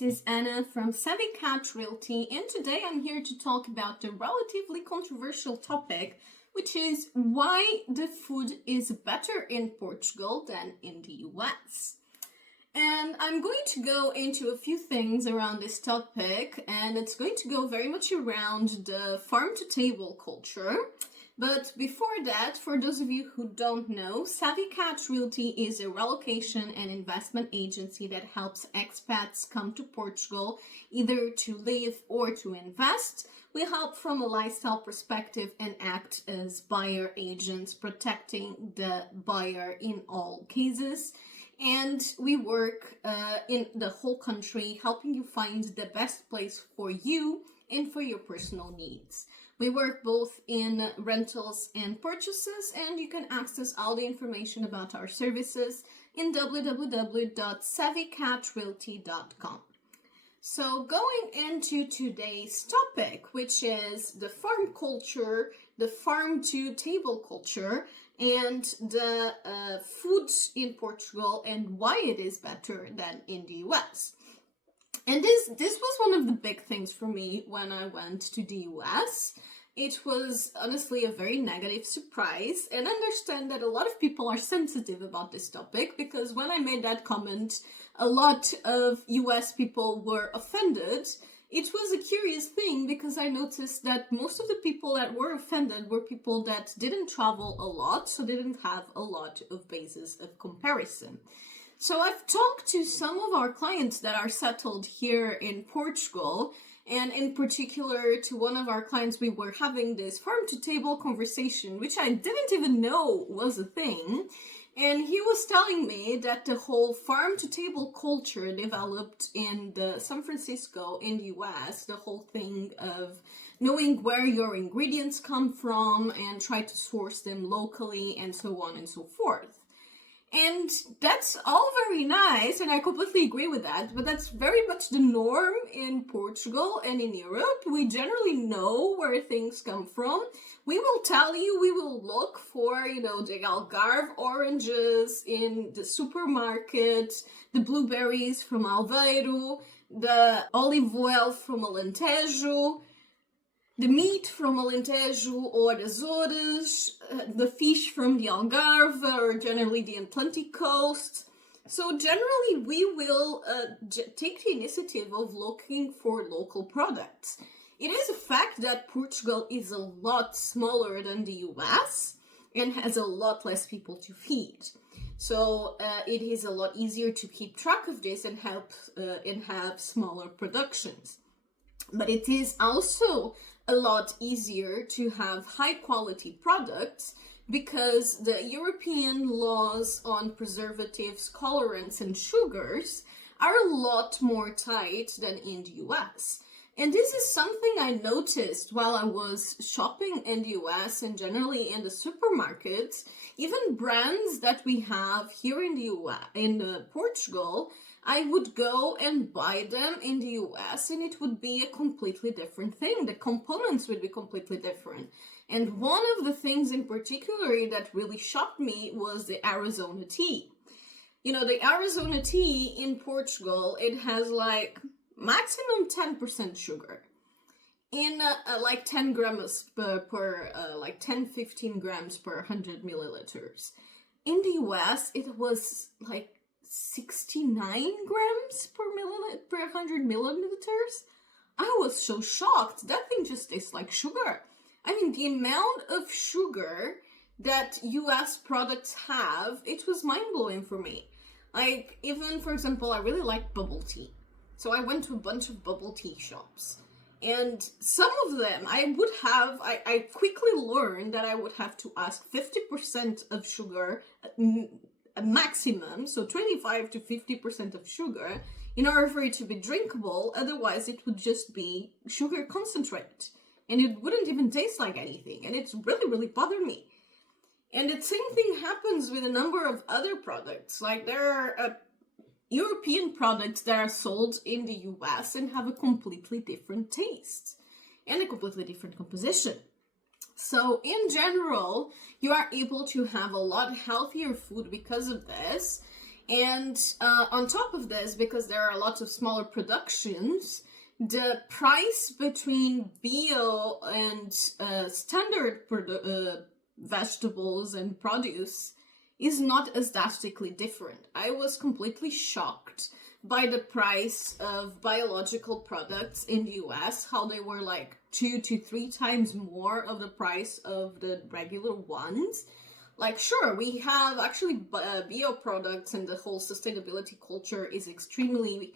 this is Anna from Savvy Cat Realty, and today I'm here to talk about the relatively controversial topic, which is why the food is better in Portugal than in the US. And I'm going to go into a few things around this topic, and it's going to go very much around the farm-to-table culture. But before that, for those of you who don't know, Savvy Cat Realty is a relocation and investment agency that helps expats come to Portugal either to live or to invest. We help from a lifestyle perspective and act as buyer agents, protecting the buyer in all cases. And we work in the whole country, helping you find the best place for you and for your personal needs. We work both in rentals and purchases, and you can access all the information about our services in www.savvycatrealty.com. So going into today's topic, which is the farm culture, the farm-to-table culture, and the food in Portugal and why it is better than in the US. And this was one of the big things for me when I went to the US. It was honestly a very negative surprise, and I understand that a lot of people are sensitive about this topic because when I made that comment, a lot of US people were offended. It was a curious thing because I noticed that most of the people that were offended were people that didn't travel a lot, so didn't have a lot of basis of comparison. So I've talked to some of our clients that are settled here in Portugal, and in particular to one of our clients, we were having this farm-to-table conversation, which I didn't even know was a thing. And he was telling me that the whole farm-to-table culture developed in San Francisco in the US, the whole thing of knowing where your ingredients come from and try to source them locally and so on and so forth. And that's all very nice, and I completely agree with that, but that's very much the norm in Portugal and in Europe. We generally know where things come from. We will tell you, we will look for, the Algarve oranges in the supermarket, the blueberries from Aveiro, the olive oil from Alentejo, the meat from Alentejo or the Azores, the fish from the Algarve or generally the Atlantic coast. So generally we will take the initiative of looking for local products. It is a fact that Portugal is a lot smaller than the US and has a lot less people to feed. So it is a lot easier to keep track of this and have smaller productions. But it is also a lot easier to have high quality products because the European laws on preservatives, colorants, and sugars are a lot more tight than in the US. And this is something I noticed while I was shopping in the US and generally in the supermarkets. Even brands that we have here in the US, in Portugal, I would go and buy them in the US and it would be a completely different thing. The components would be completely different. And one of the things in particular that really shocked me was the Arizona tea. The Arizona tea in Portugal, it has like maximum 10% sugar in like 10 grams per 10-15 grams per 100 milliliters. In the US, it was like 69 grams per 100 milliliters. I was so shocked. That thing just tastes like sugar. I mean, the amount of sugar that US products have, it was mind-blowing for me. Like, even, for example, I really like bubble tea. So I went to a bunch of bubble tea shops. And some of them, I quickly learned that I would have to ask 50% of sugar, a maximum, so 25 to 50% of sugar, in order for it to be drinkable. Otherwise, it would just be sugar concentrate. And it wouldn't even taste like anything. And it's really, really bothered me. And the same thing happens with a number of other products. Like there are European products that are sold in the US and have a completely different taste and a completely different composition. So in general, you are able to have a lot healthier food because of this. And on top of this, because there are lots of smaller productions, the price between bio and standard vegetables and produce is not as drastically different. I was completely shocked by the price of biological products in the US, how they were like 2 to 3 times more of the price of the regular ones. Like, sure, we have actually bio products, and the whole sustainability culture is extremely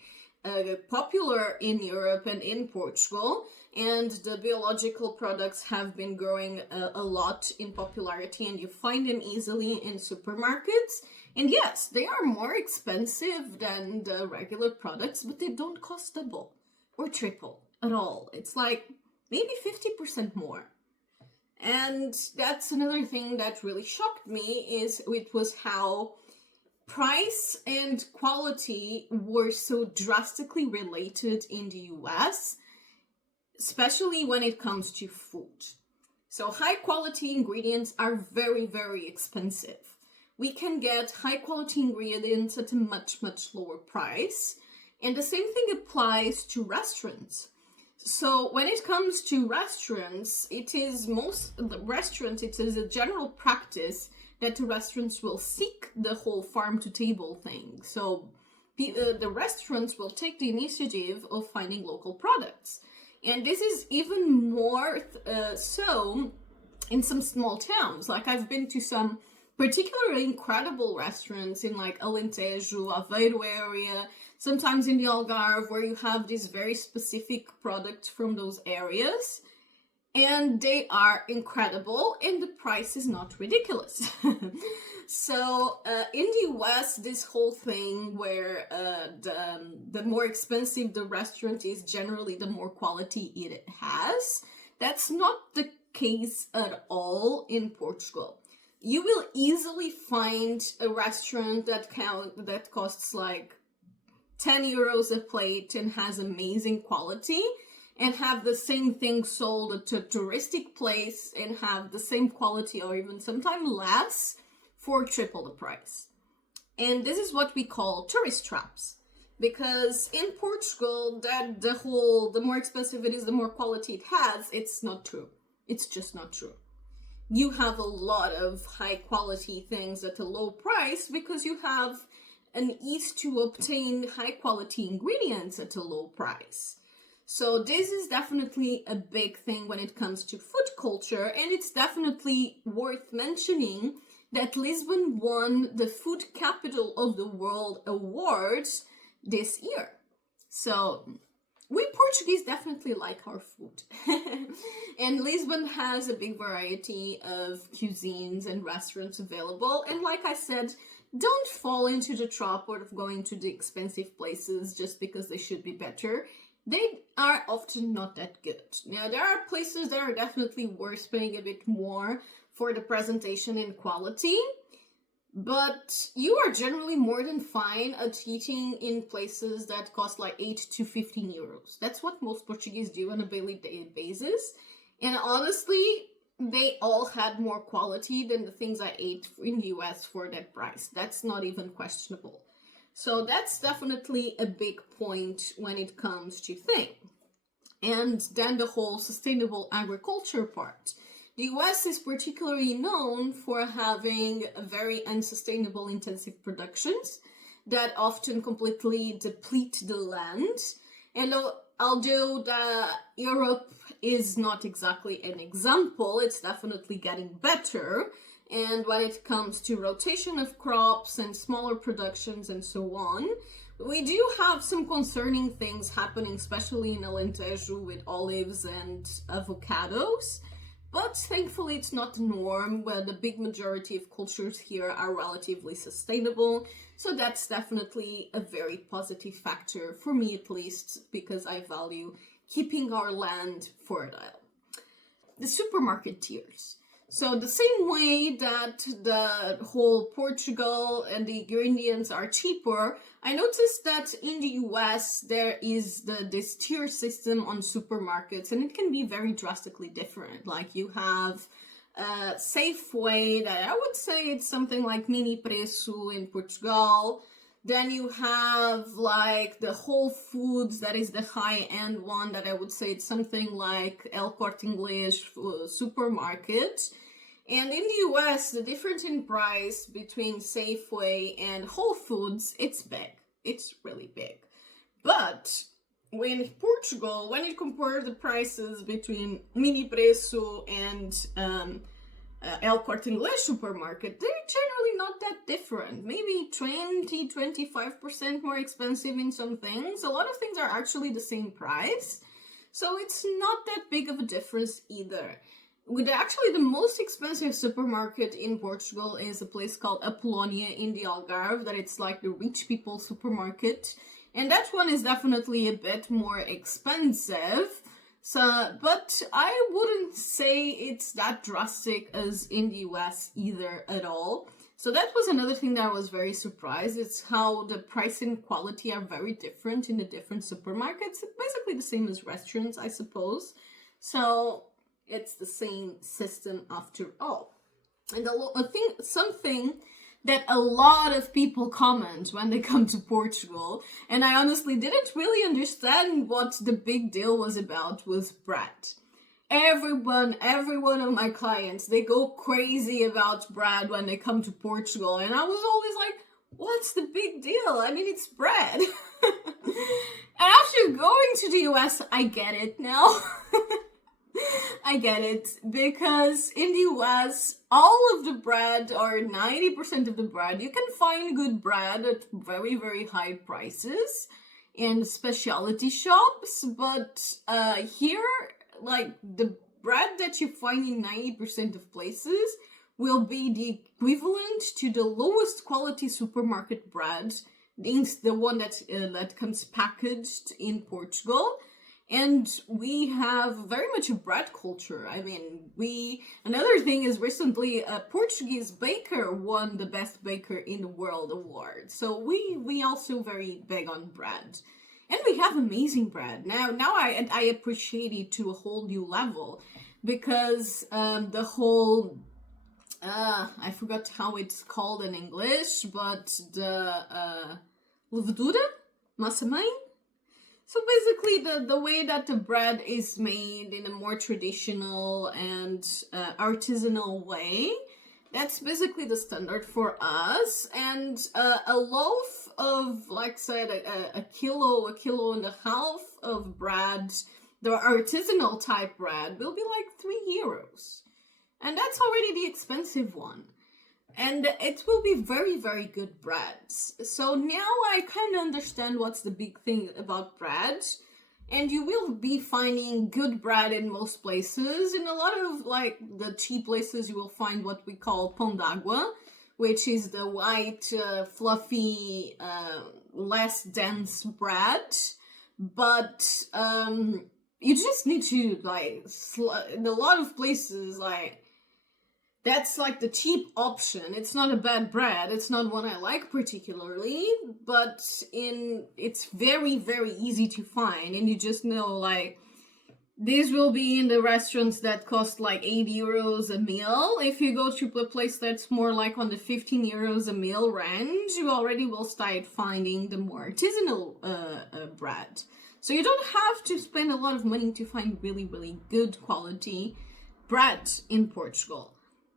popular in Europe and in Portugal, and the biological products have been growing a lot in popularity, and you find them easily in supermarkets. And yes, they are more expensive than the regular products, but they don't cost double or triple at all. It's like maybe 50% more. And that's another thing that really shocked me, is it was how price and quality were so drastically related in the US, especially when it comes to food. So high quality ingredients are very, very expensive. We can get high quality ingredients at a much, much lower price. And the same thing applies to restaurants. So when it comes to restaurants, it is a general practice that the restaurants will seek the whole farm to table thing. So the restaurants will take the initiative of finding local products. And this is even more so in some small towns. Like, I've been to some particularly incredible restaurants in like Alentejo, Aveiro area, sometimes in the Algarve, where you have these very specific products from those areas. And they are incredible, and the price is not ridiculous. So in the US, this whole thing where the more expensive the restaurant is, generally the more quality it has, that's not the case at all in Portugal. You will easily find a restaurant that costs like 10 euros a plate and has amazing quality, and have the same thing sold at a touristic place and have the same quality or even sometimes less for triple the price. And this is what we call tourist traps. Because in Portugal, that the more expensive it is, the more quality it has, it's not true. It's just not true. You have a lot of high quality things at a low price because you have an ease to obtain high quality ingredients at a low price. So this is definitely a big thing when it comes to food culture, and it's definitely worth mentioning that Lisbon won the Food Capital of the World Awards this year. So we Portuguese definitely like our food. And Lisbon has a big variety of cuisines and restaurants available. And like I said, don't fall into the trap of going to the expensive places just because they should be better. They are often not that good. Now, there are places that are definitely worth paying a bit more for the presentation and quality, but you are generally more than fine at eating in places that cost like 8 to 15 euros. That's what most Portuguese do on a daily basis. And honestly, they all had more quality than the things I ate in the US for that price. That's not even questionable. So that's definitely a big point when it comes to things. And then the whole sustainable agriculture part. The US is particularly known for having very unsustainable intensive productions that often completely deplete the land. And although Europe is not exactly an example, it's definitely getting better. And when it comes to rotation of crops and smaller productions and so on, we do have some concerning things happening, especially in Alentejo with olives and avocados. But thankfully, it's not the norm, where the big majority of cultures here are relatively sustainable. So that's definitely a very positive factor, for me at least, because I value keeping our land fertile. The supermarket tiers. So the same way that the whole Portugal and the ingredients are cheaper, I noticed that in the US there is this tier system on supermarkets, and it can be very drastically different. Like, you have Safeway, that I would say it's something like mini preço in Portugal. Then you have like the Whole Foods, that is the high-end one, that I would say it's something like El Corte Inglés supermarket. And in the US, the difference in price between Safeway and Whole Foods, it's big. It's really big. But in Portugal, when you compare the prices between Mini Preço and El Corte Inglés supermarket, they're generally not that different. Maybe 20-25% more expensive in some things. A lot of things are actually the same price. So it's not that big of a difference either. With actually the most expensive supermarket in Portugal is a place called Apollonia in the Algarve, that it's like the rich people supermarket. And that one is definitely a bit more expensive. So, but I wouldn't say it's that drastic as in the US either at all. So that was another thing that I was very surprised. It's how the price and quality are very different in the different supermarkets. It's basically the same as restaurants, I suppose. So it's the same system after all. And I think something that a lot of people comment when they come to Portugal, and I honestly didn't really understand what the big deal was about, was bread. Every one of my clients, they go crazy about bread when they come to Portugal, and I was always like, what's the big deal? I mean, it's bread. And after going to the US, I get it now. I get it, because in the US, all of the bread, or 90% of the bread, you can find good bread at very, very high prices in specialty shops, but here, like, the bread that you find in 90% of places will be the equivalent to the lowest quality supermarket bread, the one that comes packaged in Portugal. And we have very much a bread culture. I mean, another thing is recently a Portuguese baker won the best baker in the world award. So we also very big on bread. And we have amazing bread. Now I appreciate it to a whole new level, because the whole, I forgot how it's called in English, but the levedura, massa mãe. So basically the way that the bread is made in a more traditional and artisanal way, that's basically the standard for us. And a loaf of, like I said, a kilo and a half of bread, the artisanal type bread, will be like €3. And that's already the expensive one. And it will be very, very good breads. So now I kind of understand what's the big thing about bread. And you will be finding good bread in most places. In a lot of, like, the cheap places, you will find what we call pão d'água, which is the white, fluffy, less dense bread. But you just need to, like, in a lot of places, like, that's like the cheap option. It's not a bad bread. It's not one I like particularly, but it's very, very easy to find. And you just know, like, these will be in the restaurants that cost like €8 a meal. If you go to a place that's more like on the €15 a meal range, you already will start finding the more artisanal bread. So you don't have to spend a lot of money to find really, really good quality bread in Portugal.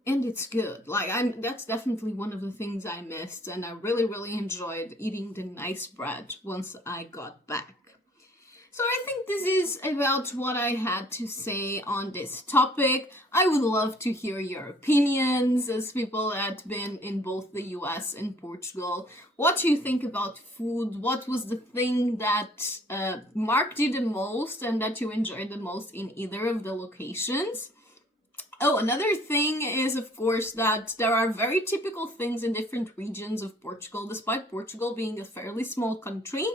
And it's good. Like, that's definitely one of the things I missed, and I really, really enjoyed eating the nice bread once I got back. So I think this is about what I had to say on this topic. I would love to hear your opinions as people that have been in both the US and Portugal. What do you think about food? What was the thing that marked you the most and that you enjoyed the most in either of the locations? Oh, another thing is, of course, that there are very typical things in different regions of Portugal. Despite Portugal being a fairly small country,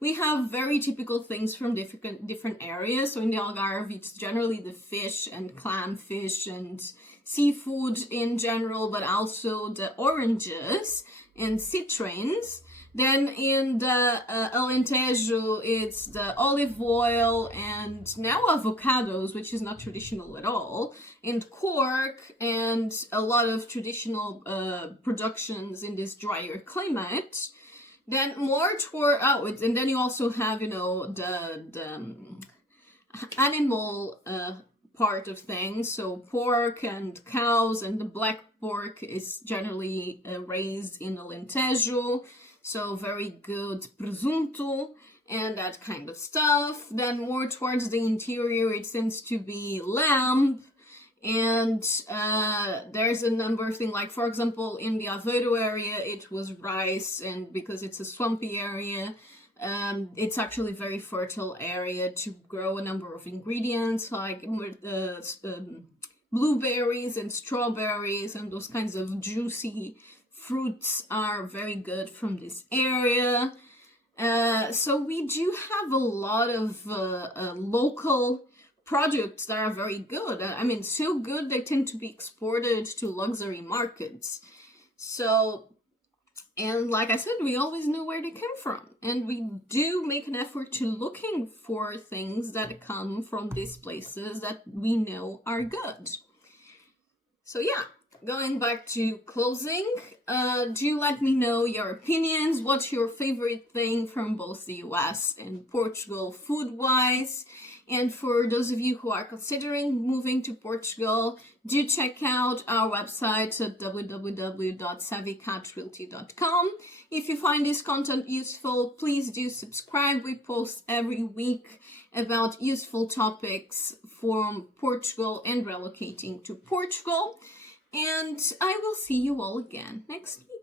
we have very typical things from different areas. So in the Algarve, it's generally the fish and clam fish and seafood in general, but also the oranges and citrons. Then in the Alentejo, it's the olive oil and now avocados, which is not traditional at all, and cork, and a lot of traditional productions in this drier climate. Then more toward and then you also have, you know, the animal part of things. So pork and cows, and the black pork is generally raised in Alentejo, so very good presunto and that kind of stuff. Then more towards the interior, it tends to be lamb. And there's a number of things, like for example in the Aveiro area it was rice, and because it's a swampy area, it's actually a very fertile area to grow a number of ingredients like blueberries and strawberries, and those kinds of juicy fruits are very good from this area. So we do have a lot of local products that are very good. I mean, so good they tend to be exported to luxury markets. So, and like I said, we always know where they came from, and we do make an effort to looking for things that come from these places that we know are good. So yeah, going back to closing, do let me know your opinions. What's your favorite thing from both the US and Portugal food-wise? And for those of you who are considering moving to Portugal, do check out our website at www.savvycatrealty.com. If you find this content useful, please do subscribe. We post every week about useful topics from Portugal and relocating to Portugal. And I will see you all again next week.